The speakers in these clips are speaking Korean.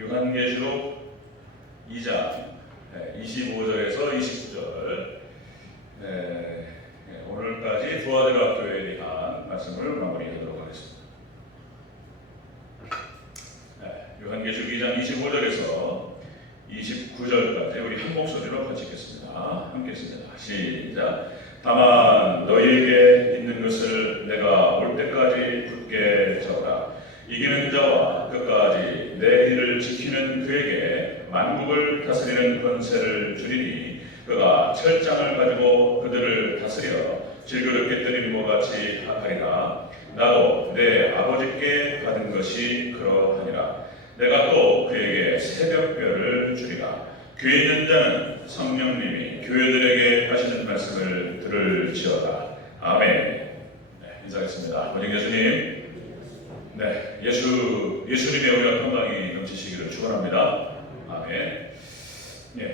요한계시록 2장 25절에서 29절 오늘까지 두아드라 교회에 대한 말씀을 마무리하도록 하겠습니다. 요한계시록 2장 25절에서 29절까지 우리 한 목소리로 같이 읽겠습니다. 함께 읽습니다. 시작. 다만 너희에게 있는 것을 내가 올 때까지 굳게 잡으라. 이기는 자와 끝까지 내 일을 지키는 그에게 만국을 다스리는 권세를 주리니 그가 철장을 가지고 그들을 다스려 질그럽게 때린 것 같이 하리라. 나도 내 아버지께 받은 것이 그러하니라. 내가 또 그에게 새벽별을 주리라. 귀에 있는 자는 성령님이 교회들에게 하시는 말씀을 들을지어다. 아멘. 인사하겠습니다. 원영 예수님, 예수님의 은혜와 평강이 넘치시기를 축원합니다. 아멘.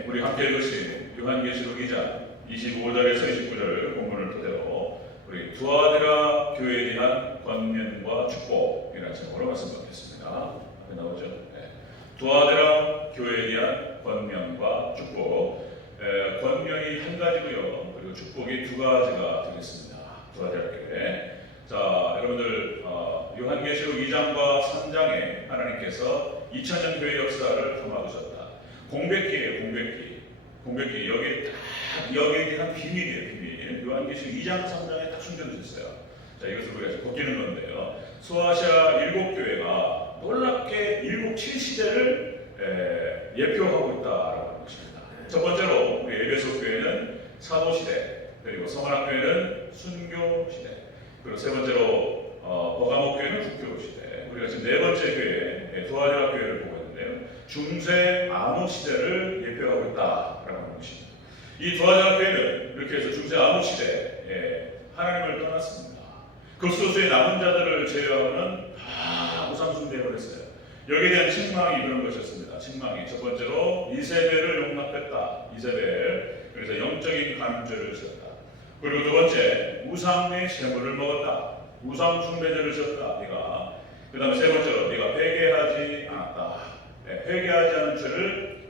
우리 함께 읽으신 요한계시록 2장 25절에서 29절 본문을 토대로 우리 두아드라 교회에 대한 권면과 축복이라는 제목으로 말씀 받겠습니다. 앞에 나오죠. 두아드라 교회에 대한 권면과 축복. 권면이 한 가지고요. 그리고 축복이 두 가지가 되겠습니다. 두아드라 교회. 자, 여러분들 요한계시록 2장과 3장에 하나님께서 2000년 교회 역사를 담아두셨다. 공백기예요, 공백기. 여기에 대한 비밀이에요, 비밀. 요한계시록 2장, 3장에 딱 숨겨두셨어요. 자, 이것을 우리가 벗기는 건데요. 소아시아 7교회가 놀랍게 7시대를 예표하고 있다라고 하는 것입니다. 첫 번째로 우리 에베소 교회는 사도시대, 그리고 서머나 교회는 순교시대, 그리고 세 번째로 버가모 교회는 국교시대. 우리가 지금 네 번째 교회 두아드라 교회를 보고 있는데요. 중세 암흑 시대를 예표하고 있다라고 하는 것입니다. 이 두아드라 교회는 이렇게 해서 중세 암흑 시대에 하나님을 떠났습니다. 극소수의 남은 자들을 제외하고는 다 우상 숭배를 했어요. 여기에 대한 책망이 그런 것이었습니다. 책망이 첫 번째로 이세벨을 용납했다. 이세벨, 그래서 영적인 간죄를 지었다. 그리고 두 번째, 우상의 제물을 먹었다. 우상 숭배죄를 지었다. 네가. 그 다음에 세 번째로 네가 회개하지 않았다. 회개하지 않은 죄를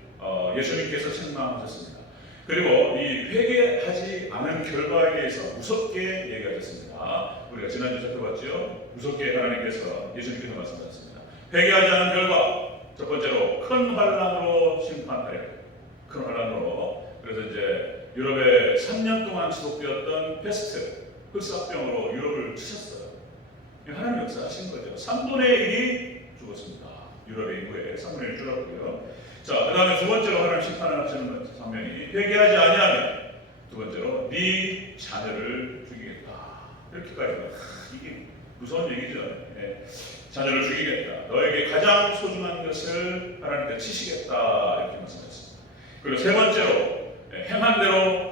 예수님께서 책망하셨습니다. 그리고 이 회개하지 않은 결과에 대해서 무섭게 얘기하셨습니다. 우리가 지난주 살펴봤죠. 무섭게 하나님께서 예수님께서 말씀하셨습니다. 회개하지 않은 결과, 첫 번째로 큰 환란으로 심판하려. 큰 환란으로. 그래서 이제 유럽에 3년 동안 지속되었던 페스트, 흑사병으로 유럽을 치셨어요. 하나님 역사하신 거죠. 3분의 1이 죽었습니다. 유럽의 인구에 3분의 1 줄었고요. 자, 그 다음에 두 번째로 하나님 심판을 하시는 장면이 회개하지 아니하면 두 번째로 네 자녀를 죽이겠다. 이렇게까지 이게 무서운 얘기죠. 자녀를 죽이겠다. 너에게 가장 소중한 것을 하나님께 치시겠다. 이렇게 말씀하셨습니다. 그리고 세 번째로 행한 대로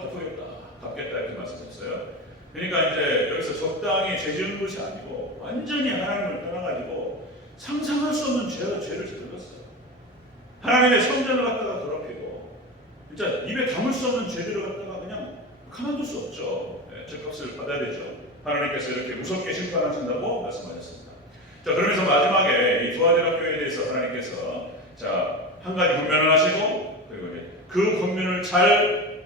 갚겠다 이렇게 말씀하셨어요. 그러니까 이제 여기서 적당히 죄 지은 것이 아니고 완전히 하나님을 떠나가지고 상상할 수 없는 죄를 저질렀어요. 하나님의 성전을 갖다가 더럽히고 진짜 입에 담을 수 없는 죄들을 갖다가 그냥 가만둘 수 없죠. 죄값을 받아야 되죠. 하나님께서 이렇게 무섭게 심판하신다고 말씀하셨습니다. 자, 그러면서 마지막에 이 두아드라 교회에 대해서 하나님께서 한 가지 권면을 하시고 그리고 이제 그 권면을 잘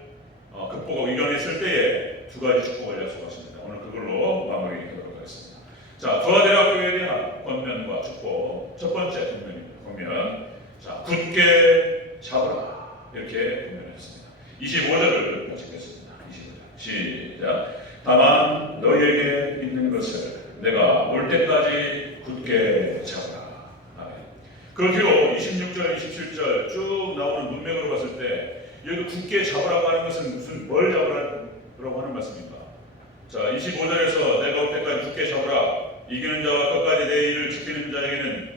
극복하고 이겨냈을 때에 두 가지 축복을 약속하십니다. 오늘 그걸로 마무리하도록 하겠습니다. 자, 두아드라 교회에 대한 권면과 축복. 첫 번째 권면. 자, 굳게 잡으라. 이렇게 권면하셨습니다. 25절을 같이 읽겠습니다. 25절. 시작. 다만 너희에게 있는 것을 내가 올 때까지 굳게 잡으라. 아멘. 그 뒤로 26절, 27절 쭉 나오는 문맥으로 봤을 때 여기 굳게 잡으라고 하는 것은 뭘 잡으라고 하는 말씀입니까? 자, 25절에서 내가 올 때까지 굳게 잡으라. 이기는 자와 끝까지 내 일을 지키는 자에게는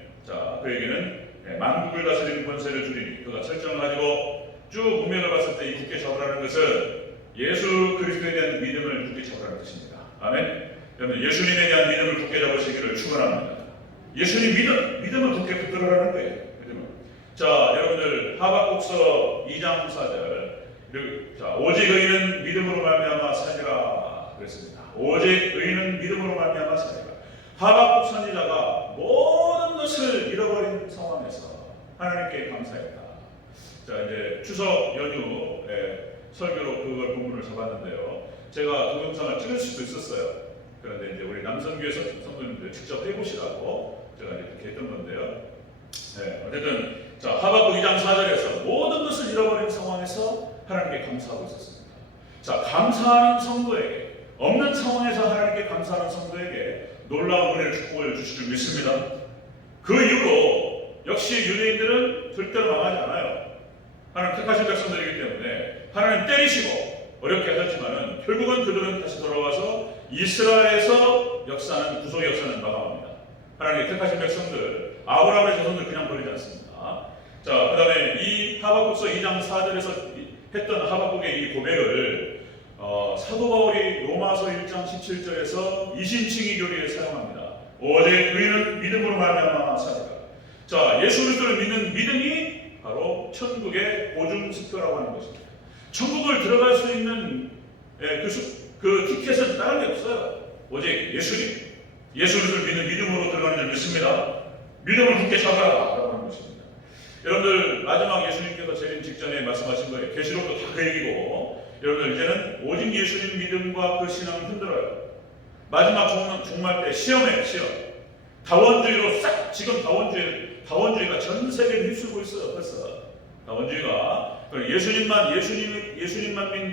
그에게는 만국을 다스리는 권세를 주리니 그가 철장을 가지고 쭉 문맥을 봤을 때 이 굳게 잡으라는 것은 예수 그리스도에 대한 믿음을 굳게 잡으라는 뜻입니다. 아멘. 여러분 예수님에 대한 믿음을 굳게 잡으시기를 축원합니다. 예수님 믿음을 굳게 붙들으라는 거예요. 자, 여러분들 하박국서 2장 4절. 자, 오직 의인은 믿음으로 말미암아 살리라 그랬습니다. 오직 의인은 믿음으로 말미암아 살리라. 하박국 선지자가 모든 것을 잃어버린 상황에서 하나님께 감사했다. 자, 이제 추석 연휴 설교로 그걸 본문을 잡았는데요. 제가 동영상을 찍을 수도 있었어요. 그런데 이제 우리 남성교회 성도님들 직접 해보시라고 제가 이제 그렇게 했던 건데요. 네, 어쨌든 자, 하박국 2장 4절에서 모든 것을 잃어버린 상황에서 하나님께 감사하고 있었습니다. 자, 감사하는 성도에게, 없는 상황에서 하나님께 감사하는 성도에게 놀라운 은혜를 축복을 주실 줄 믿습니다. 그 이후로 역시 유대인들은 절대로 망하지 않아요. 하나님 택하신 백성들이기 때문에 하나님 때리시고 어렵게 하셨지만은 결국은 그들은 다시 돌아와서 이스라엘에서 역사는 구속의 역사는 마감합니다. 하나님의 택하신 백성들, 아브라함의 자손들 그냥 버리지 않습니다. 자, 그 다음에 이 하박국서 2장 4절에서 했던 하박국의 이 고백을 사도 바울이 로마서 1장 17절에서 이신칭의 교리에 사용합니다. 오직 그이는 믿음으로 말미암아 사리라. 자, 예수 그리스도를 믿는 믿음이 바로 천국의 보증 수표라고 하는 것입니다. 천국을 들어갈 수 있는 그 티켓은 다른 게 없어요. 오직 예수님, 예수 그리스도를 믿는 믿음으로 들어가는 줄 믿습니다. 믿음을 굳게 잡아라라고 하는 것입니다. 여러분들 마지막 예수님께서 재림 직전에 말씀하신 거예요. 계시록도 다 그 얘기고, 여러분들 이제는 오직 예수님 믿음과 그 신앙을 흔들어요. 마지막 종말 때 시험이에요. 시험. 다원주의로 싹, 지금 다원주의가 전 세계를 휩쓸고 있어요. 벌써 다원주의가 예수님만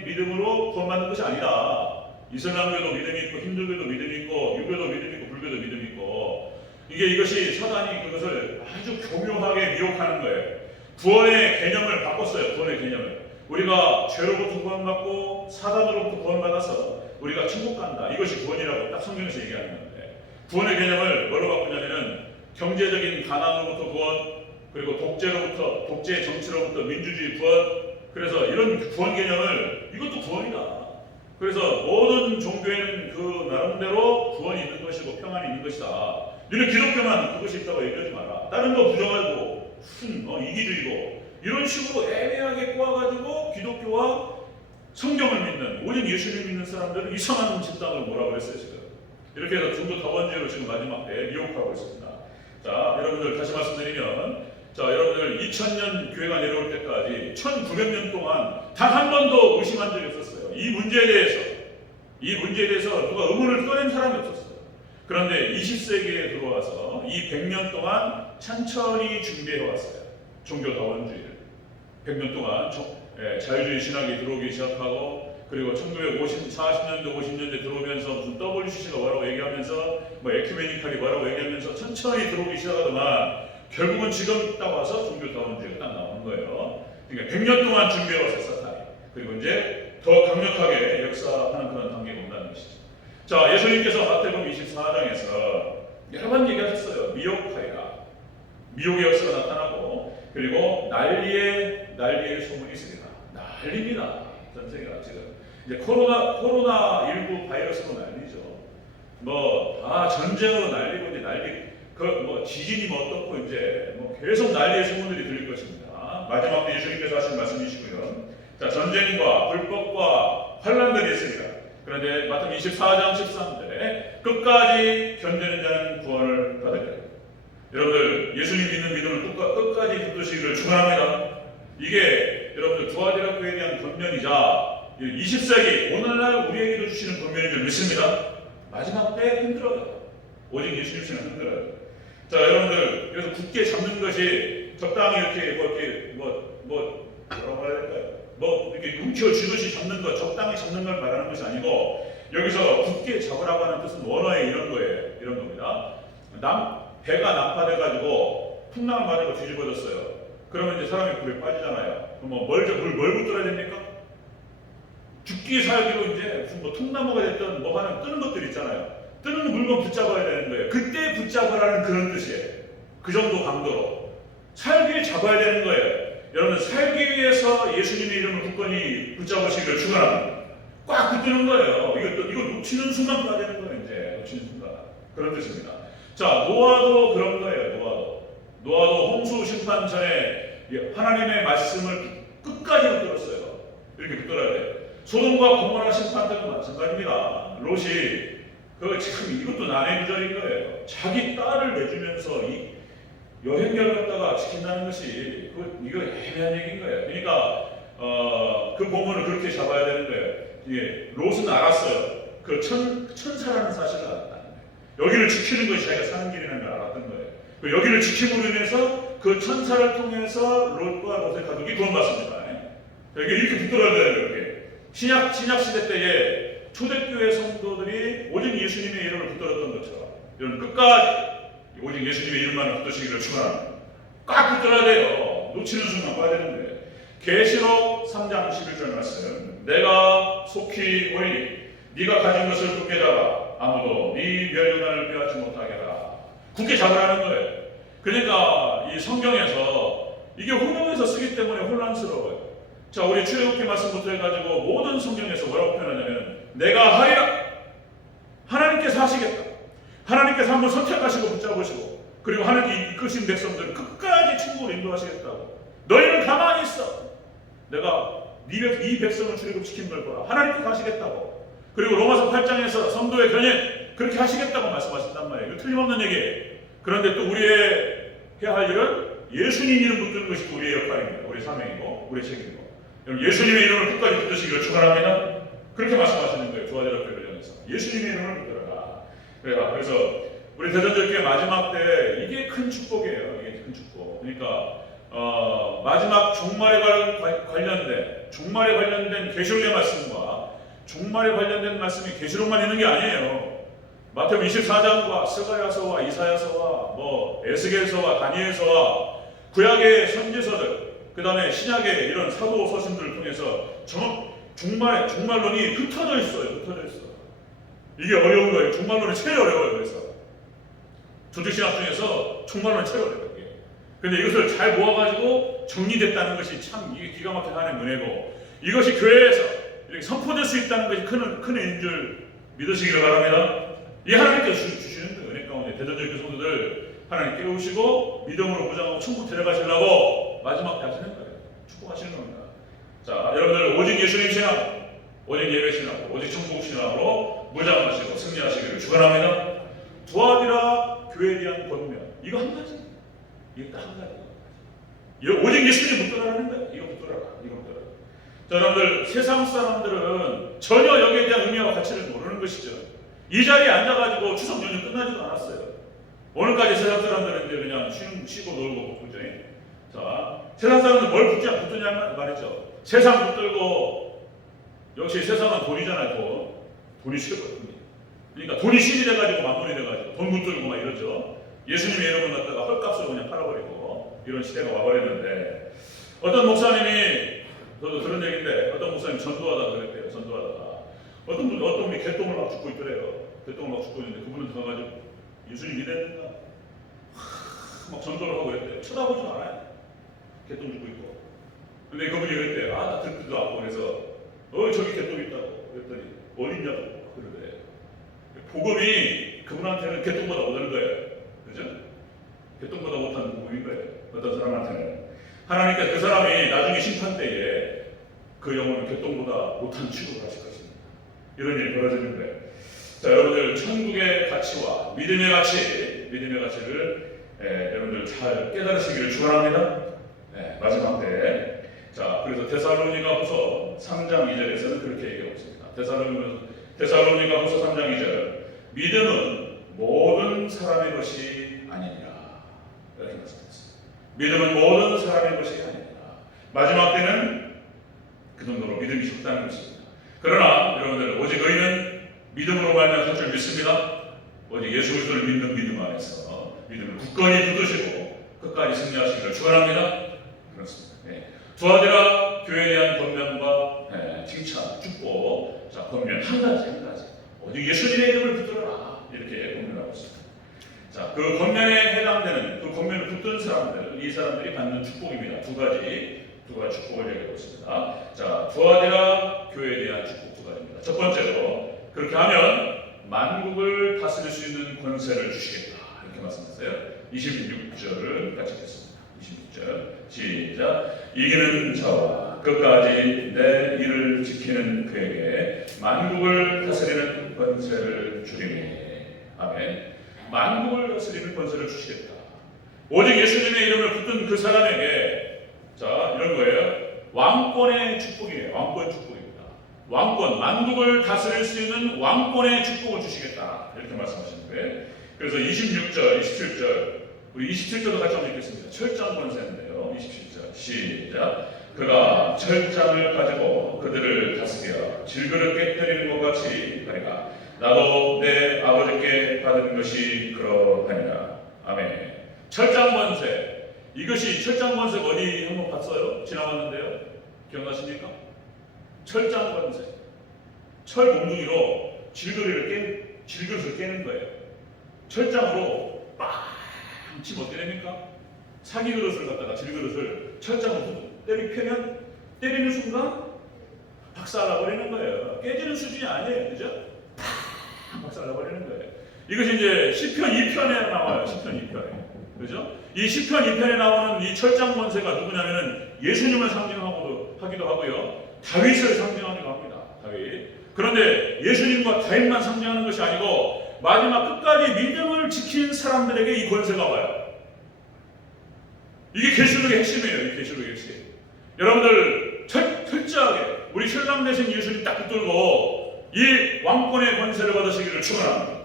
믿음으로 구원받는 것이 아니다. 이슬람교도 믿음이 있고, 힌두교도 믿음이 있고, 유교도 믿음이 있고, 불교도 믿음이 있고, 이것이 사단이 그것을 아주 교묘하게 미혹하는 거예요. 구원의 개념을 바꿨어요. 구원의 개념을. 우리가 죄로부터 구원받고 사단으로부터 구원받아서 우리가 천국 간다. 이것이 구원이라고 딱 성경에서 얘기하는 건데, 구원의 개념을 뭐로 바꾸냐면은 경제적인 가난으로부터 구원, 그리고 독재 정치로부터 민주주의 구원. 그래서 이런 구원 개념을, 이것도 구원이다. 그래서 모든 종교에는 그 나름대로 구원이 있는 것이고 평안이 있는 것이다. 너는 기독교만 그것이 있다고 얘기하지 마라. 다른 거 부정하고 이기주의고 이런 식으로 애매하게 꼬아가지고 기독교와 성경을 믿는, 오직 예수를 믿는 사람들은 이상한 집단으로 뭐라고 했어요 지금. 이렇게 해서 중도 다원주의로 지금 마지막 때 미혹하고 있습니다. 자, 여러분들 다시 말씀드리면, 자, 여러분들 2000년 교회가 내려올 때까지 1900년 동안 단 한 번도 의심한 적이 없었어요. 이 문제에 대해서 누가 의문을 꺼낸 사람이 없었어요. 그런데 20세기에 들어와서 이 100년 동안 천천히 준비해왔어요. 종교 다원주의를. 100년 동안 자유주의 신학이 들어오기 시작하고, 그리고 1940년대, 50년대 들어오면서 무슨 WCC가 뭐라고 얘기하면서, 에큐메니칼이 뭐라고 얘기하면서 천천히 들어오기 시작하더만, 결국은 지금 딱 와서 종교 다원주의가 딱 나오는 거예요. 그러니까 100년 동안 준비해왔어요, 사탄이. 그리고 이제 더 강력하게 역사하는 그런 단계가 온다는 것이죠. 자, 예수님께서 마태복음 24장에서 여러 번 얘기하셨어요. 미혹하리라. 미혹의 역사가 나타나고, 그리고 난리의 소문이 있으리라. 난리입니다. 전 세계가 지금. 이제 코로나19 바이러스로 난리죠. 다 전쟁으로 난리고, 이제 지진이 어떻고, 이제 계속 난리의 소문들이 들릴 것입니다. 마지막 때 예수님께서 하신 말씀이시고요. 자, 전쟁과 불법과 환란들이 있으리라. 그런데 마태복음 24장 13절에 끝까지 견디는 자는 구원을 받으리라. 여러분들 예수님 믿는 믿음을 끝까지 붙드시기를 축원합니다. 이게 여러분들 두아디라 교회에 대한 권면이자 20세기 오늘날 우리에게도 주시는 권면인 줄 믿습니다. 마지막 때 흔들어요. 오직 예수님 신은 흔들어요. 자, 여러분들 그래서 굳게 잡는 것이 적당히 이렇게 뭐라고 해야 될까요? 이렇게 움켜쥐듯이 잡는 것, 적당히 잡는 걸 말하는 것이 아니고, 여기서 굳게 잡으라고 하는 뜻은 원어에 이런 거예요. 이런 겁니다. 배가 난파돼가지고 풍랑을 맞아서 뒤집어졌어요. 그러면 이제 사람이 불에 빠지잖아요. 그럼 뭘 붙들어야 됩니까? 죽기 살기로 이제 무슨 통나무가 됐든 하는 뜨는 것들 있잖아요. 뜨는 물건 붙잡아야 되는 거예요. 그때 붙잡으라는 그런 뜻이에요. 그 정도 강도로. 살기를 잡아야 되는 거예요. 여러분, 살기 위해서 예수님의 이름을 굳건히 붙잡으시기를 축원합니다. 꽉 붙드는 거예요. 이거 놓치는 순간 빠지는 거예요. 이제 놓치는 순간. 그런 뜻입니다. 자, 노아도 그런 거예요. 노아도 홍수 심판 전에 하나님의 말씀을 끝까지 붙들었어요. 이렇게 붙들어야 돼요. 소돔과 고모라 심판 때도 마찬가지입니다. 롯이 지금 이것도 난해구절인 거예요. 자기 딸을 내주면서 여행객을 갖다가 지킨다는 것이 이거 애매한 얘기인 거예요. 그러니까 그 본문을 그렇게 잡아야 되는 거예요. 예, 롯은 알았어요. 그 천사라는 사실을 알았다는 거예요. 여기를 지키는 것이 자기가 사는 길이라는 걸 알았던 거예요. 그 여기를 지킴으로 인해서 그 천사를 통해서 롯과 롯의 가족이 구원받습니다. 여기 이렇게 붙들어야 돼요. 이렇게 신약 시대 때에 초대교회 성도들이 오직 예수님의 이름을 붙들었던 것처럼 이런 끝까지 오직 예수님의 이름만 붙드시기를 축원합니다. 꽉 붙들어야 돼요. 놓치는 순간 빠지는데. 계시록 3장 11절 말씀. 내가 속히 오리니 네가 가진 것을 굳게 잡아 아무도 네 멸류관을 빼앗지 못하게 하라. 굳게 잡으라는 거예요. 그러니까 이 성경에서 이게 혼용해서 쓰기 때문에 혼란스러워요. 자, 우리 출애굽기 말씀부터 해가지고 모든 성경에서 뭐라고 표현하냐면 내가 하리라. 하나님께서 하시겠다. 하나님께서 한번 선택하시고 붙잡으시고 그리고 하나님께 이끄신 백성들을 끝까지 천국으로 인도하시겠다고. 너희는 가만히 있어. 내가 네 백성을 출애굽시킨 걸 보라. 하나님께서 하시겠다고. 그리고 로마서 8장에서 성도의 견인 그렇게 하시겠다고 말씀하신단 말이에요. 이거 틀림없는 얘기예요. 그런데 또 우리의 해야 할 일은 예수님 이름 붙드는 것이 우리의 역할입니다. 우리의 사명이고 우리의 책임이고. 여러분 예수님의 이름을 끝까지 붙드시기를 축원합니다. 그렇게 말씀하시는 거예요. 두아디라 교회에서 예수님의 이름을 붙들어라. 그래서 우리 대전절기회 마지막 때 이게 큰 축복이에요. 이게 큰 축복. 그러니까 마지막 종말에 관련된 계시록의 말씀과 종말에 관련된 말씀이 계시록만 있는 게 아니에요. 마태복음 24장과 스가랴서와 이사야서와 에스겔서와 다니엘서와 구약의 선지서들, 그 다음에 신약의 이런 사도 서신들을 통해서 종말론이 흩어져 있어요. 이게 어려운 거예요. 종말론이 제일 어려워요. 그래서 조직신학 중에서 종말론이 제일 어려워요. 그런데 이것을 잘 모아가지고 정리됐다는 것이 참 이게 기가 막힌 하나님의 은혜고, 이것이 교회에서 이렇게 선포될 수 있다는 것이 큰 은혜인 줄 믿으시기를 바랍니다. 이 하나님께서 주시는 그 은혜 가운데 대전절기 성도들 하나님 깨우시고 믿음으로 무장하고 천국 데려가시려고 마지막 때 하시는 거예요. 축복하시는 겁니다. 자, 여러분들 오직 예수님 신앙, 오직 예배 신앙, 오직 천국 신앙으로 무장하시고 승리하시기를 축원합니다. 두아디라 교회에 대한 권면, 이거 한 가지. 이거 딱 한 가지. 오직 예수님 붙들어라는 거예요. 이거 붙들어라. 자, 여러분들 세상 사람들은 전혀 여기에 대한 의미와 가치를 모르는 것이죠. 이 자리에 앉아가지고 추석 연휴 끝나지도 않았어요. 오늘까지 세상 사람들은 이제 그냥 쉬고 놀고 그죠? 자, 세상 사람들 뭘 붙드냐 말이죠. 세상 붙들고, 역시 세상은 돈이잖아요. 돈이 싫거든요. 그러니까 돈이 신이 돼가지고 만물이 돼가지고 돈 붙들고 막 이러죠. 예수님의 이름을 갖다가 헐값으로 그냥 팔아버리고 이런 시대가 와버렸는데, 어떤 목사님이, 저도 그런 얘기인데, 어떤 목사님 전도하다가 그랬대요. 어떤 분이 개똥을 막 죽고 있더래요. 개똥을 막 죽고 있는데 그분은 가가지고 예수님 믿었는가? 막 전도를 하고 그랬대요. 쳐다보지도 않아요. 개똥 죽고 있고. 근데 그분이 그랬대요. 나 듣기도 않고 그래서 저기 개똥 있다고 그랬더니 어딨냐고 그러대. 복음이 그분한테는 개똥보다 못하는 거예요. 그죠? 개똥보다 못하는 복음인 거예요. 어떤 사람한테는. 하나님께서 그 사람이 나중에 심판 때에 그 영혼은 개똥보다 못한 취급을 하실 것입니다. 이런 일이 벌어지는 거예요. 자, 여러분들 천국의 가치와 믿음의 가치를 여러분들 잘 깨달으시기를 축원합니다. 마지막 때. 자, 그래서 데살로니가후서 3장 2절에서는 그렇게 얘기하고 있습니다. 데살로니가후서 3장 2절. 믿음은 모든 사람의 것이 아니니라. 이렇게 말씀했습니다. 믿음은 모든 사람의 것이 아니니라. 마지막 때는 그 정도로 믿음이 적다는 것입니다. 그러나 여러분들 오직 의인은 믿음으로 말미암을 줄 믿습니다. 오직 예수 그리스도를 믿는 믿음 안에서 믿음을 굳건히 붙드시고 끝까지 승리하시기를 축원합니다. 그렇습니다. 두아디라 교회에 대한 권면과 칭찬, 축복. 자, 권면 한 가지. 오직 예수님의 이름을 붙들어라. 이렇게 권면하고 있습니다. 자, 그 권면에 해당되는 그 권면을 붙든 사람들, 이 사람들이 받는 축복입니다. 두 가지 축복을 얘기하고 있습니다. 자, 두아디라 교회에 대한 축복 두 가지입니다. 첫 번째로, 그렇게 하면 만국을 다스릴 수 있는 권세를 주시겠다. 이렇게 말씀하세요. 26절을 같이 읽겠습니다. 26절 시작. 이기는 자와 끝까지 내 일을 지키는 그에게 만국을 다스리는 권세를 주리니. 아멘. 만국을 다스리는 권세를 주시겠다. 오직 예수님의 이름을 붙든 그 사람에게 자 이런 거예요. 왕권의 축복이에요. 왕권 축복입니다. 왕권, 만국을 다스릴 수 있는 왕권의 축복을 주시겠다. 이렇게 말씀하시는 거예요. 그래서 26절, 27절 우리 27절도 같이 한번 읽겠습니다. 철장 권세인데요. 27절 시작. 그가 철장을 가지고 그들을 다스려 질그릇 깨뜨리는 것 같이 하리라. 나도 내 아버지께 받은 것이 그러하니라. 아멘. 철장 권세. 이것이 철장 권세 어디 한번 봤어요? 지나갔는데요. 기억나십니까? 철장 권세. 철 몽둥이로 질그릇을 깨는 거예요. 철장으로 빵 치면 어떻게 됩니까? 사기 그릇을 갖다가 질그릇을 철장으로 때리면 때리는 순간 박살나버리는 거예요. 깨지는 수준이 아니에요. 그죠? 박살나버리는 거예요. 이것이 이제 시편 2편에 나와요. 시편 2편에. 그죠? 이 시편 2편에 나오는 이 철장 권세가 누구냐면은 예수님을 상징하기도 하고요. 다윗을 상징하기도 합니다. 다윗. 그런데 예수님과 다윗만 상징하는 것이 아니고 마지막 끝까지 믿음을 지킨 사람들에게 이 권세가 와요. 이게 계시록의 핵심이에요. 이 계시록의 핵심. 여러분들 철저하게 우리 신랑 되신 예수님 딱 붙들고 이 왕권의 권세를 받으시기를 축원합니다.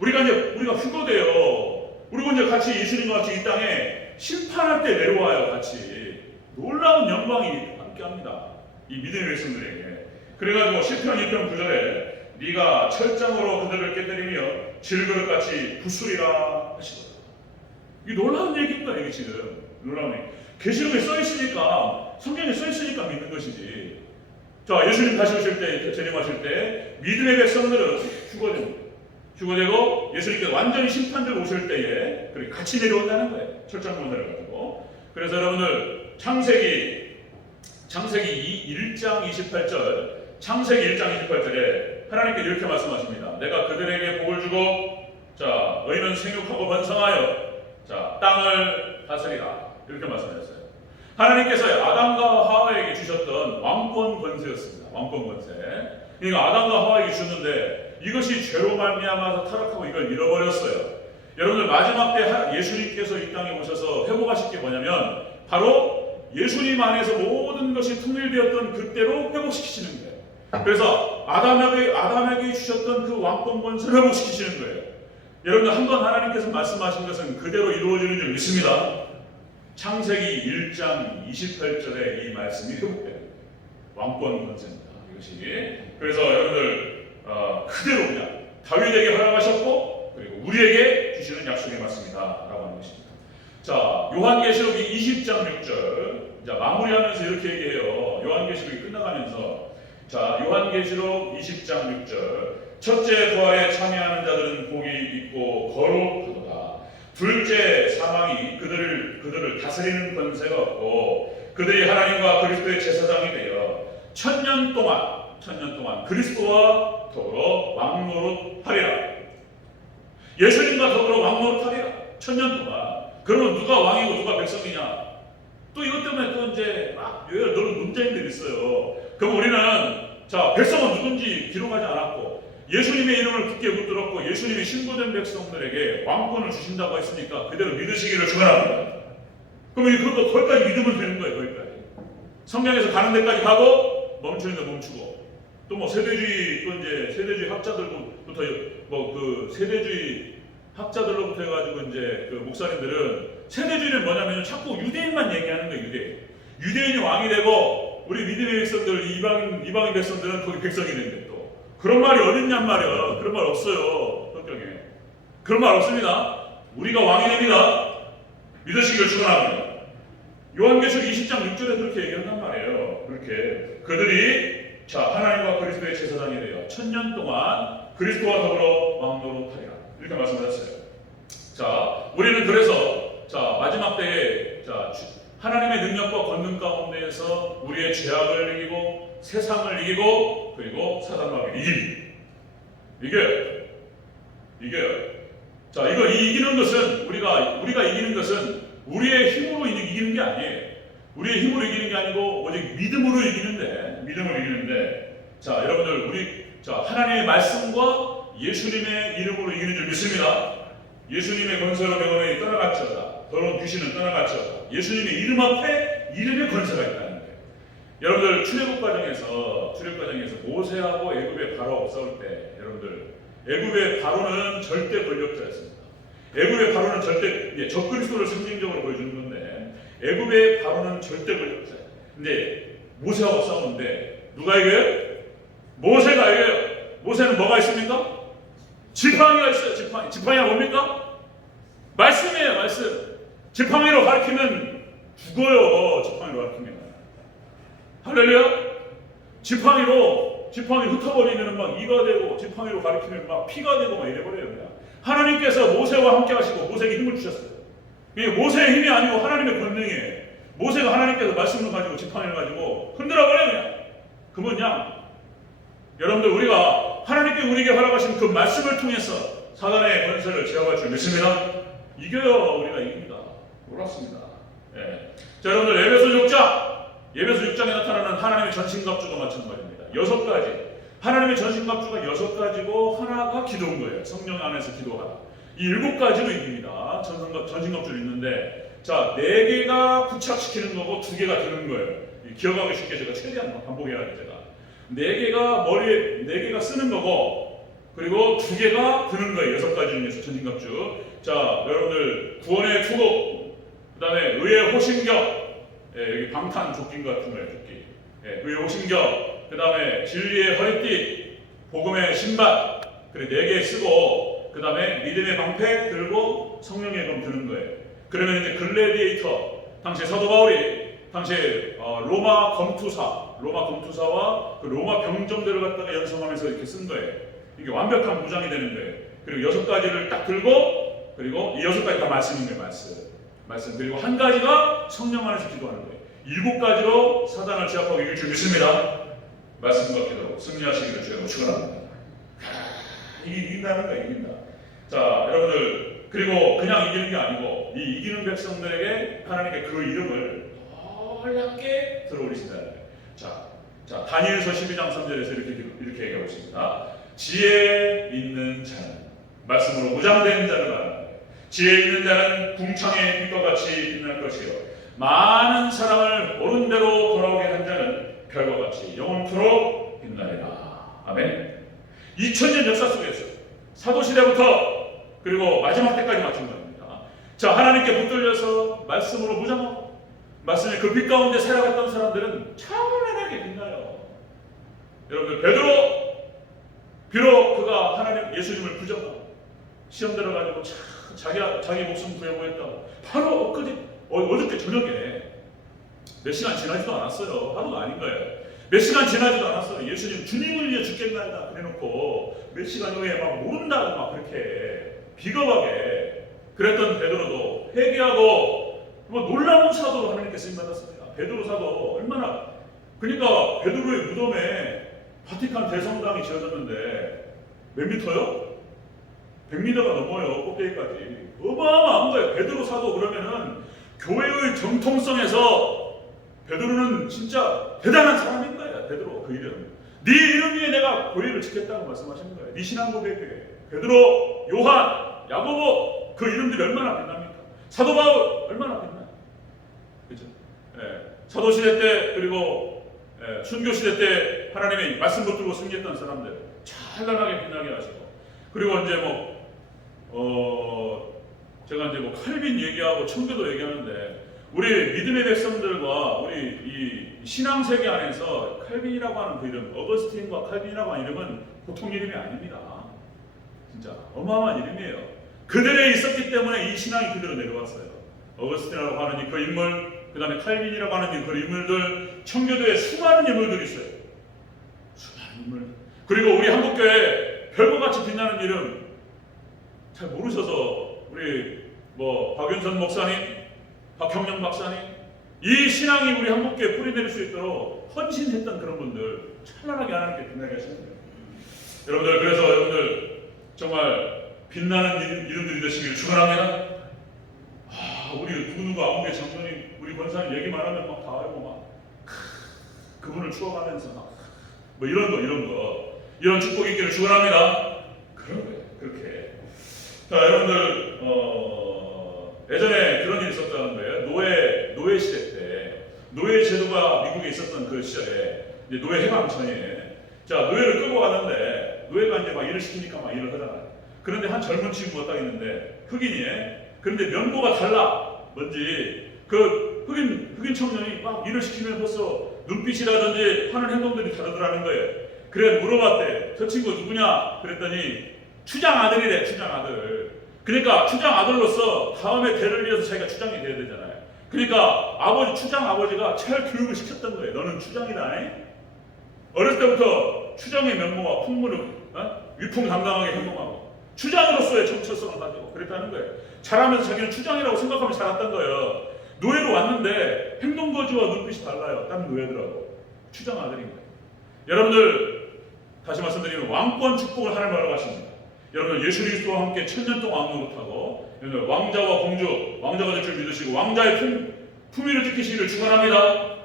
우리가 휴거돼요. 우리가 이제 같이 예수님과 같이 이 땅에 심판할 때 내려와요. 같이 놀라운 영광이 함께합니다. 이 믿음의 백성들에게. 그래가지고 시편 2편 9절에 네가 철장으로 그들을 깨뜨리며 질그릇같이 부수리라 하시거든요. 이게 놀라운 얘기입니다. 이게 지금 놀라운 얘기. 계시록에 써 있으니까 성경에 써 있으니까 믿는 것이지. 자, 예수님 다시 오실 때, 재림하실 때 믿음의 백성들은 휴거되고 예수님께서 완전히 심판대로 오실 때에 같이 내려온다는 거예요. 철장 권세를 가지고. 그래서 여러분들 창세기 1장 28절 창세기 1장 28절에 하나님께서 이렇게 말씀하십니다. 내가 그들에게 복을 주고 자 너희는 생육하고 번성하여 자 땅을 다스리라. 이렇게 말씀하셨어요. 하나님께서 아담과 하와에게 주셨던 왕권 권세였습니다. 왕권 권세. 그러니까 아담과 하와에게 주셨는데 이것이 죄로 말미암아서 타락하고 이걸 잃어버렸어요. 여러분들 마지막 때 예수님께서 이 땅에 오셔서 회복하실 게 뭐냐면 바로 예수님 안에서 모든 것이 통일되었던 그때로 회복시키시는 거예요. 그래서 아담에게 주셨던 그 왕권 권세를 회복시키시는 거예요. 여러분들 한번 하나님께서 말씀하신 것은 그대로 이루어지는 줄 믿습니다. 창세기 1장 28절에 이 말씀이 회복돼요. 왕권 권세입니다. 이것이. 그래서 여러분들 그대로 그냥 다윗에게 허락하셨고 그리고 우리에게 주시는 약속의 말씀이다라고 하는 것입니다. 자, 요한계시록 20장 6절 자, 마무리하면서 이렇게 얘기해요. 요한계시록이 끝나가면서 자, 요한계시록 20장 6절 첫째 부활에 참여하는 자들은 복이 있고 거룩하도다. 둘째 사망이 그들을 다스리는 권세가 없고 그들이 하나님과 그리스도의 제사장이 되어 천년 동안 그리스도와 더불어 왕노릇하리라. 예수님과 더불어 왕노릇하리라. 천년 동안. 그러면 누가 왕이고 누가 백성이냐? 또 이것 때문에 또 이제 막 여러 문제인들이 있어요. 그럼 우리는 자 백성은 누군지 기록하지 않았고 예수님의 이름을 굳게 붙들었고 예수님이 신부된 백성들에게 왕권을 주신다고 했으니까 그대로 믿으시기를 축원합니다. 그러면 거기까지 믿으면 되는 거예요. 거기까지. 성경에서 가는 데까지 가고 멈추는 데 멈추고 또 뭐 세대주의 학자들부터 세대주의 학자들로부터 해가지고 이제 그 목사님들은 세대주의는 뭐냐면 자꾸 유대인만 얘기하는 거예요. 유대인이 왕이 되고 우리 믿음의 백성들 이방인 백성들은 거기 백성이 되는데 또 그런 말이 어딨냔 말이야. 그런 말 없어요. 성경에 그런 말 없습니다. 우리가 왕이 됩니다. 믿으시길 축원합니다. 요한계시록 20장 6절에 그렇게 얘기한단 말이에요. 그렇게 그들이 자 하나님과 그리스도의 제사장이 되어 천년 동안 그리스도와 더불어 왕노릇하리라. 이렇게 말씀하셨어요. 자, 우리는 그래서 자 마지막 때에 자 하나님의 능력과 권능 가운데에서 우리의 죄악을 이기고 세상을 이기고 그리고 사단마귀를 이겨요. 자, 이거 이기는 것은 우리가 이기는 것은 우리의 힘으로 이기는 게 아니에요. 우리의 힘으로 이기는 게 아니고 오직 믿음으로 이기는데 자, 여러분들 자 하나님의 말씀과 예수님의 이름으로 이기는 줄 믿습니다. 예수님의 권세로 명함이 떠나갈지어다. 더러운 귀신은 떠나갔죠. 예수님의 이름 앞에 이름의 권세가 있다는 거예요. 여러분들 출애굽 과정에서 모세하고 애굽의 바로하고 싸울 때 여러분들 애굽의 바로는 절대 권력자였습니다. 애굽의 바로는 절대 적그리스도를 상징적으로 보여주는 건데 애굽의 바로는 절대 권력자예요. 근데 모세하고 싸우는데 누가 이겨요? 모세가 이겨요. 모세는 뭐가 있습니까? 지팡이가 있어요. 지팡이가 뭡니까? 말씀이에요. 말씀. 지팡이로 가르치면 죽어요. 지팡이로 가르치면. 할렐루야. 지팡이 흩어버리면 막 이가 되고 지팡이로 가르치면 막 피가 되고 막 이래버려요. 그냥. 하나님께서 모세와 함께 하시고 모세에게 힘을 주셨어요. 이게 모세의 힘이 아니고 하나님의 권능이에요. 모세가 하나님께서 말씀을 가지고 지팡이를 가지고 흔들어버려요. 그냥. 그 뭐냐? 여러분들 우리가 하나님께 우리에게 허락하신 그 말씀을 통해서 사단의 권세를 제어할 줄 믿습니다. 이겨요. 우리가 이깁니다. 놀랍습니다. 예. 자, 여러분들 예배소 6장에 나타나는 하나님의 전신갑주도 마찬가지입니다. 6가지. 하나님의 전신갑주가 6가지고 하나가 기도인 거예요. 성령 안에서 기도하라. 이 7가지로 이깁니다. 전신갑주를 있는데 자, 4개가 부착시키는 거고 2개가 드는 거예요. 기억하기 쉽게 제가 최대한 반복해야 돼요. 제가 4개가 머리에 4개가 쓰는 거고 그리고 2개가 드는 거예요. 6가지 중에서 전신갑주. 자, 여러분들 구원의 투구, 그 다음에 의의 호신경, 여기 방탄 조끼인 것 같은 거예요. 조끼. 의의 호신경, 그 다음에 진리의 허리띠, 복음의 신발, 그리고 4개 쓰고 그 다음에 믿음의 방패 들고 성령의 검 드는 거예요. 그러면 이제 글래디에이터, 당시 사도 바울이 당시에 로마 검투사와 그 로마 병정들을 갖다가 연성하면서 이렇게 쓴 거예요. 이게 완벽한 무장이 되는 거예요. 그리고 6가지를 딱 들고 그리고 이 6가지 다 말씀인 거예요. 말씀. 그리고 한 가지가 성령 안에서 기도하는 거예요. 7가지로 사단을 제압하고 이길 줄 믿습니다. 말씀과 기도 승리하시기를 주여 축원합니다. 이긴다는 거예요. 이긴다. 자, 여러분들 그리고 그냥 이기는 게 아니고 이 이기는 백성들에게 하나님께 그 이름을 놀랍게 들어올리신다는 거예요. 자, 다니엘서 12장 3절에서 이렇게 얘기하고 있습니다. 지혜 있는 자는 말씀으로 무장된 자를 말합니다. 지혜 있는 자는 궁창의 빛과 같이 빛날 것이요 많은 사람을 옳은 대로 돌아오게 한 자는 별과 같이 영원토록 빛나리라. 아멘. 2000년 역사 속에서 사도시대부터 그리고 마지막 때까지 마찬가지입니다. 자, 하나님께 붙들려서 말씀으로 무장하고 말씀의 그 빛 가운데 살아갔던 사람들은 찬란하게 빛나요. 여러분들 베드로 비록 그가 하나님 예수님을 부정하고 시험 들어가지고 자기 목숨 구해보고 했다고 바로 어저께 저녁에 몇 시간 지나지도 않았어요. 하루가 아닌 거예요. 몇 시간 지나지도 않았어요. 예수님 주님을 위해 죽겠나이다 그래놓고 몇 시간 후에 막 모른다고 막 그렇게 비겁하게 그랬던 베드로도 회개하고 놀라운 사도로 하나님께 쓰임받았습니다. 베드로 사도 얼마나 그러니까 베드로의 무덤에 바티칸 대성당이 지어졌는데 몇 미터요? 100m가 넘어요. 꼭대기까지. 어마어마한 거예요. 베드로 사도 그러면은 교회의 정통성에서 베드로는 진짜 대단한 사람인 거예요. 베드로 그 이름. 네 이름 위에 내가 교회를 지켰다고 말씀하시는 거예요. 네 신앙 고백에 베드로, 요한, 야고보 그 이름들이 얼마나 빛납니까? 사도 바울 얼마나 빛나요? 그죠? 사도 시대 때 그리고 순교 시대 때 하나님의 말씀 붙들고 승리했던 사람들 찬란하게 빛나게 하시고 그리고 이제 제가 이제 칼빈 얘기하고 청교도 얘기하는데 우리 믿음의 백성들과 우리 이 신앙 세계 안에서 칼빈이라고 하는 그 이름, 어거스틴과 칼빈이라고 하는 이름은 보통 이름이 아닙니다. 진짜 어마어마한 이름이에요. 그들에 있었기 때문에 이 신앙이 그대로 내려왔어요. 어거스틴이라고 하는 그 인물, 그 다음에 칼빈이라고 하는 그 인물들, 청교도에 수많은 인물들이 있어요. 수많은 인물. 그리고 우리 한국교회 별거같이 빛나는 이름 잘 모르셔서 우리 박윤선 목사님, 박형영 박사님 이 신앙이 우리 한국교회에 뿌리내릴 수 있도록 헌신했던 그런 분들 찬란하게 하나님께 빛나게 하시는 거예요. 여러분들 그래서 여러분들 정말 빛나는 이름들이 되시기를 축원합니다. 우리 누구누구 아무개 장로님 우리 권사님 얘기만 하면 막 다 알고 막 그분을 추억하면서 막 이런 축복이 있기를 축원합니다. 그런 거예요. 그렇게. 자, 여러분들 예전에 그런 일이 있었다는 거예요. 노예 시대 때 노예 제도가 미국에 있었던 그 시절에 이제 노예 해방 전에 자 노예를 끌고 왔는데 노예가 이제 막 일을 시키니까 막 일을 하잖아요. 그런데 한 젊은 친구가 딱 있는데 흑인이에요. 그런데 면모가 달라. 뭔지 그 흑인 청년이 막 일을 시키면 벌써 눈빛이라든지 하는 행동들이 다르더라는 거예요. 그래 물어봤대. 저 친구 누구냐? 그랬더니 추장 아들이래. 추장 아들. 그러니까 추장 아들로서 다음에 대를 이어서 자기가 추장이 돼야 되잖아요. 그러니까 추장 아버지가 잘 교육을 시켰던 거예요. 너는 추장이다. 어릴 때부터 추장의 면모와 풍물을 위풍당당하게 행동하고 추장으로서의 정체성을 가지고 그랬다는 거예요. 자라면서 자기는 추장이라고 생각하며 자랐던 거예요. 노예로 왔는데 행동거지와 눈빛이 달라요. 다른 노예들하고. 추장 아들입니다. 여러분들 다시 말씀드리면 왕권 축복을 하나님으로 하십니다. 여러분 예수 그리스도와 함께 천년 동안 왕노릇하고 왕자와 공주, 왕자가 될 줄 믿으시고 왕자의 품위를 지키시기를 축원합니다.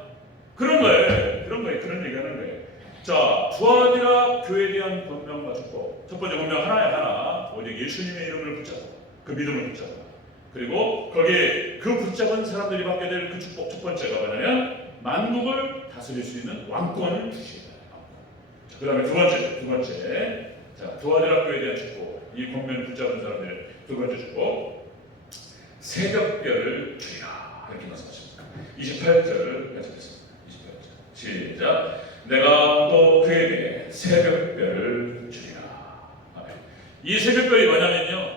그런 거예요. 그런 얘기하는 거예요. 자, 두아디라 교회에 대한 권명과 축복. 첫 번째 권명 하나. 오직 예수님의 이름을 붙잡아. 그 믿음을 붙잡아. 그리고 거기에 그 붙잡은 사람들이 받게 될 그 축복 첫 번째가 뭐냐면 만국을 다스릴 수 있는 왕권을 주시다. 그 다음에 두 번째. 자, 두아디라 교회에 대한 축복. 이 권면을 붙잡은 사람들 두 번째 축복. 새벽별을 주리라. 이렇게 말씀하십니다. 28절 같이 읽겠습니다. 28절. 시작. 내가 또 그에게 새벽별을 주리라. 아멘. 이 새벽별이 뭐냐면요.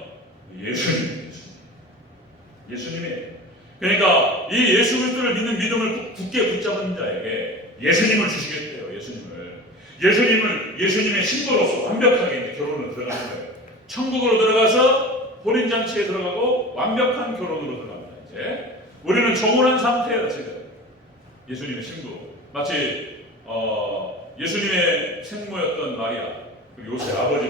예수님이에요. 그러니까 이 예수 그리스도를 믿는 믿음을 굳게 붙잡은 자에게 예수님을 주시겠대요. 예수님의 신부로서 완벽하게 이제 결혼으로 들어가는 거예요. 천국으로 들어가서 혼인잔치에 들어가고 완벽한 결혼으로 들어갑니다. 이제 우리는 정혼한 상태예요. 지금 예수님의 신부. 마치 예수님의 생모였던 마리아 그리고 요셉 아버지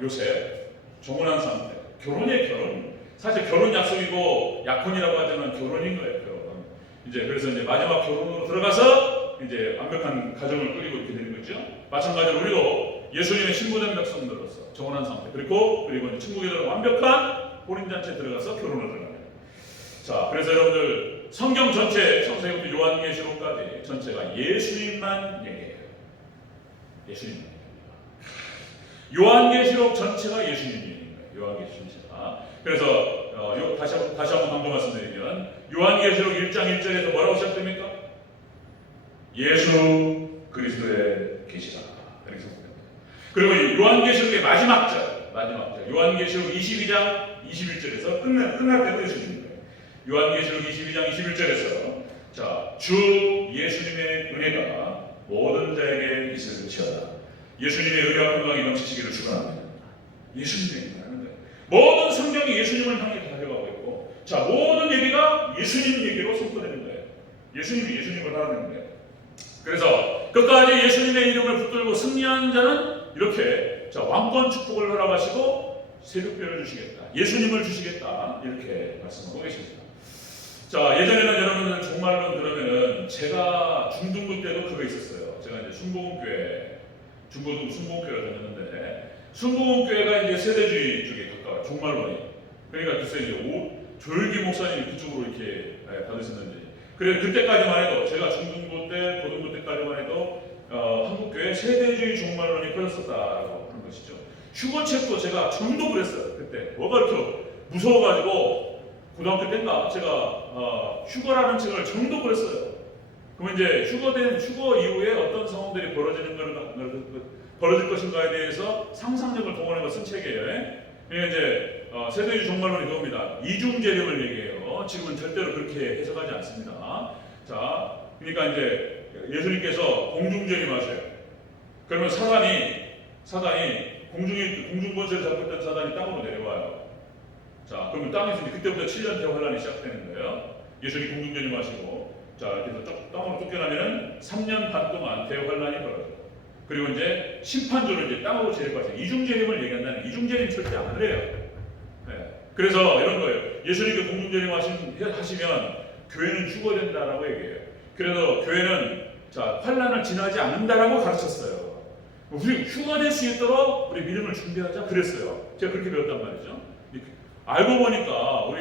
요셉 정혼한 상태. 결혼이에요. 결혼. 사실 결혼 약속이고 약혼이라고 하자면 결혼인 거예요. 결혼. 이제 그래서 이제 마지막 결혼으로 들어가서 이제 완벽한 가정을 꾸리고 이렇게 되는 거죠. 마찬가지로 우리도 예수님의 신부된 백성들로서 정혼한 상태 그리고 이제 천국에 들어가 완벽한 혼인잔치에 들어가서 결혼을 들어가요. 자, 그래서 여러분들 성경 전체 창세기부터 요한계시록까지 전체가 예수님만 얘기해요. 예수님만 얘기해요. 요한계시록 전체가 예수님 얘기인 거예요. 요한계시록 전체가. 그래서 다시 한번 강조 말씀드리면 요한계시록 1장 1절에서 뭐라고 시작됩니까? 예수 그리스도의 계시다. 이렇게 생각합니다. 그리고 요한계시록의 마지막 절 요한계시록 22장 21절에서 끝날 때도 예수님 거예요. 요한계시록 22장 21절에서 자, 주 예수님의 은혜가 모든 자에게 있을지어다. 예수님의 은혜와 평강이 넘치시기를 축원합니다. 예수님의 은혜라는 거예요. 모든 성경이 예수님을 향해 달려가고 있고 자, 모든 얘기가 예수님 얘기로 선포되는 거예요. 예수님을 하라는 거예요. 그래서 끝까지 예수님의 이름을 붙들고 승리하는 자는 이렇게 자, 왕권 축복을 허락하시고 새벽별을 주시겠다. 예수님을 주시겠다. 이렇게 말씀하고 계십니다. 자, 예전에는 여러분들 종말론 들으면 제가 중등부 때도 그거 있었어요. 제가 이제 순복음교회를 다녔는데 순복음교회가 이제 세대주의 쪽에 가까워요. 종말론이. 그러니까 글쎄 이제 조율기 목사님이 그쪽으로 이렇게 받으셨는지. 그래 그때까지만 해도 제가 중등부 때, 고등부 때까지만 해도 한국교회 세대주의 종말론이 퍼졌었다라고 하는 것이죠. 휴거책도 제가 전도 그랬어요. 그때 뭐가 이렇게 무서워가지고 고등학교 때인가 제가 휴거라는 책을 전도 그랬어요. 그러면 이제 휴거 이후에 어떤 상황들이 벌어질 것인가에 대해서 상상력을 동원해서 쓴 책이에요. 그러니까 이제 세대주의 종말론이 그겁니다. 이중재림을 얘기해요. 지금은 절대로 그렇게 해석하지 않습니다. 자, 그러니까 이제 예수님께서 공중재림하셔요. 그러면 사단이 공중권세를 잡고 있던 사단이 땅으로 내려와요. 자, 그러면 땅에서 그때부터 7년 대환란이 시작되는 거예요. 예수님이 공중재림하시고 자, 그래서 땅으로 쫓겨나면 3년 반 동안 대환란이 벌어져요. 그리고 이제 심판조를 이제 땅으로 재림하세요. 이중재림을 얘기한다는 이중재림 절대 안 해요. 네. 그래서 이런 거예요. 예수님께 공중재림 하시면 교회는 휴거된다라고 얘기해요. 그래서 교회는 자, 환란을 지나지 않는다라고 가르쳤어요. 우리 휴거될 수 있도록 우리 믿음을 준비하자 그랬어요. 제가 그렇게 배웠단 말이죠. 알고 보니까 우리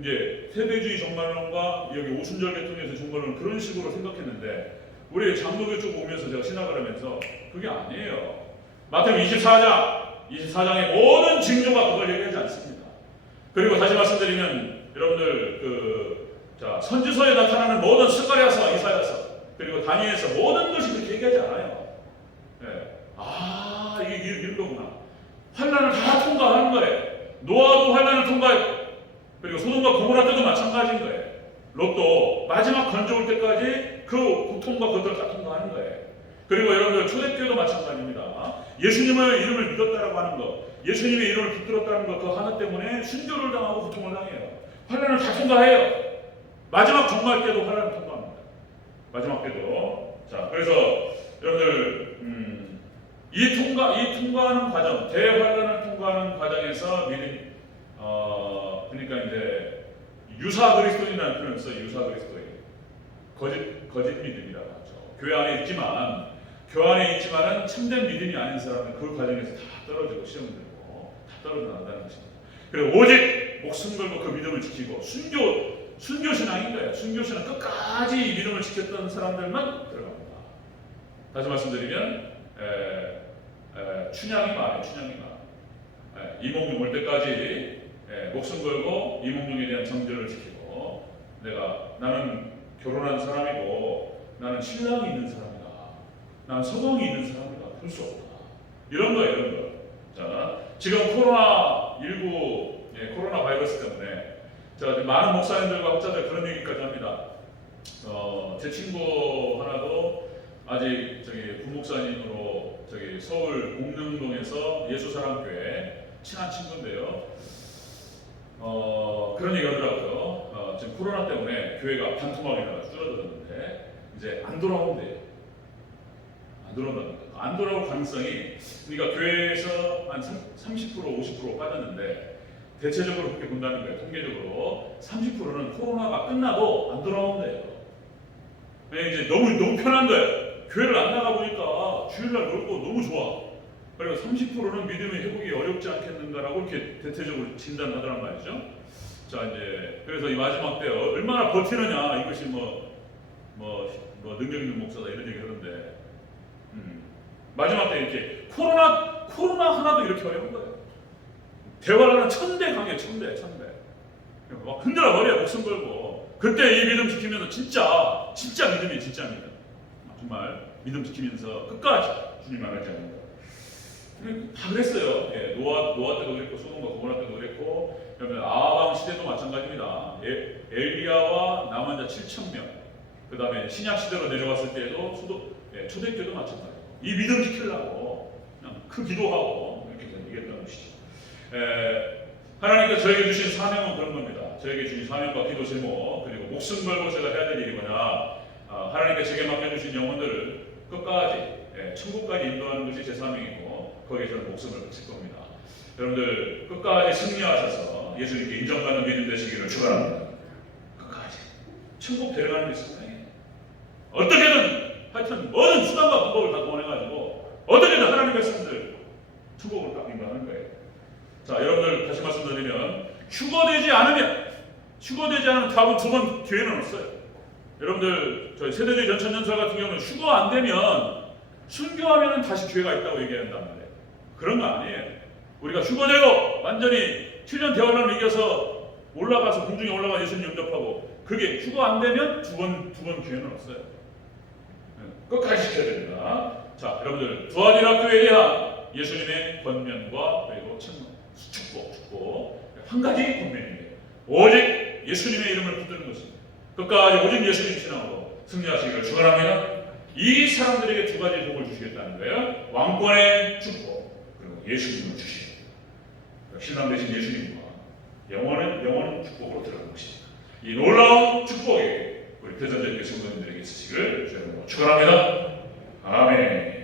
이제 세대주의 종말론과 여기 오순절 계통에서 종말론 그런 식으로 생각했는데 우리 장로교 쪽 오면서 제가 신학을 하면서 그게 아니에요. 마태복음 24장의 모든 징조가 그걸 얘기하지 않습니다. 그리고 다시 말씀드리면 여러분들 선지서에 나타나는 모든 스가랴서, 이사야서 그리고 다니엘서 모든 것이 그렇게 얘기하지 않아요. 네. 이게 이런 거구나. 환난을 다 통과하는 거예요. 노아도 환난을 통과했고 그리고 소돔과 고모라 때도 마찬가지인 거예요. 롯도 마지막 건져올 때까지 그 고통과 그것들을 다 통과하는 거예요. 그리고 여러분들 초대교회도 마찬가지입니다. 예수님의 이름을 믿었다라고 하는 것, 예수님의 이름을 붙들었다는 것 그 하나 때문에 순교를 당하고 고통을 당해요. 환난을 다 통과해요. 마지막 종말 때도 환난을 통과합니다. 마지막 때도. 자, 그래서 여러분들 이 통과하는 과정, 대환란을 통과하는 과정에서 믿음, 그러니까 이제 유사 그리스도인이라는 표현을 써요. 유사 그리스도인, 거짓 믿음이라고 하죠. 교회 안에 있지만은 참된 믿음이 아닌 사람은 그 과정에서 다 떨어지고 시험 들고 다 떨어져 나간다는 것입니다. 그리고 오직 목숨 걸고 그 믿음을 지키고 순교 신앙인 거예요. 순교 신앙 끝까지 이 믿음을 지켰던 사람들만 들어갑니다. 다시 말씀드리면 춘향이 많아요. 이몽룡 올 때까지 목숨 걸고 이몽룡에 대한 정절을 지키고 나는 결혼한 사람이고 나는 신랑이 있는 사람이다. 나는 서방이 있는 사람이다. 그럴 수 없다. 이런 거예요. 자, 지금 코로나19 코로나 바이러스 때문에 많은 목사님들과 학자들 그런 얘기까지 합니다. 제 친구 하나도 아직 부목사님으로 서울 공릉동에서 예수사랑교회 친한 친구인데요. 그런 얘기 하더라고요. 지금 코로나 때문에 교회가 반토막이 줄어들었는데 이제 안 돌아온대요. 안 돌아올 가능성이, 그러니까 교회에서 한 30% 50% 빠졌는데 대체적으로 그렇게 본다는 거예요. 통계적으로 30%는 코로나가 끝나도 안 돌아온대요. 이제 너무 편한 거예요. 교회를 안 나가 보니까 주일날 놀고 너무 좋아. 그리고 30%는 믿음의 회복이 어렵지 않겠는가라고 이렇게 대체적으로 진단하더란 말이죠. 자, 이제 그래서 이 마지막 때 얼마나 버티느냐, 이것이 능력 있는 목사다 이런 얘기 하는데 마지막 때 이렇게 코로나 하나도 이렇게 어려운 거예요. 대화라는 천대 강해, 천대. 막 흔들어 버려, 목숨 걸고. 그때 이 믿음 지키면서 진짜 믿음이 진짜 믿음. 정말 믿음 지키면서 끝까지 주님 말하지 않는 거. 다 그랬어요. 노아 때도 그랬고 소돔과 고모라 때도 그랬고, 그다음에 아방 시대도 마찬가지입니다. 엘리야와 남은 자 7,000명. 그다음에 신약 시대로 내려왔을 때에도 초대교도 마찬가지고. 이 믿음 지키려고 그냥 기도하고 이렇게 얘기했다는 것이죠. 하나님께서 저에게 주신 사명은 그런 겁니다. 저에게 주신 사명과 기도 제목, 그리고 목숨 걸고 제가 해야 될 일이거나 하나님께서 제게 맡겨주신 영혼들을 끝까지 천국까지 인도하는 것이 제 사명이고, 거기에 저는 목숨을 바칠 겁니다. 여러분들 끝까지 승리하셔서 예수님께 인정받는 믿음 되시기를 축원합니다. 끝까지 천국 데려가는 게 사명이에요. 어떻게든 하여튼 모든 수단과 방법을 다 동원해가지고 어떻게든 하나님의 백성들 천국으로 딱 인도하는 거예요. 자, 여러분들 다시 말씀드리면 휴거되지 않은 답은 두 번 기회는 없어요. 여러분들 저희 세대주의 전천년설 같은 경우는 휴거 안 되면 순교하면 다시 기회가 있다고 얘기한단 말이에요. 그런 거 아니에요. 우리가 휴거되고 완전히 7년 대환란을 이겨서 올라가서 공중에 올라가 예수님 영접하고, 그게 휴거 안 되면 두 번 기회는 없어요. 끝까지 지켜야 됩니다. 자, 여러분들 두아디라 교회에 대한 예수님의 권면과 그리고 축복 한 가지 권면입니다. 오직 예수님의 이름을 붙드는 것입니다. 끝까지 오직 예수님 신앙으로 승리하시기를 축원합니다. 이 사람들에게 두 가지 복을 주시겠다는 거예요. 왕권의 축복, 그리고 예수님을 주시고, 신랑 되신 예수님과 영원한 축복으로 들어가는 것입니다. 이 놀라운 축복이 우리 대전제교 성도님들에게 있으시기를 주님으로 축원합니다. 아멘.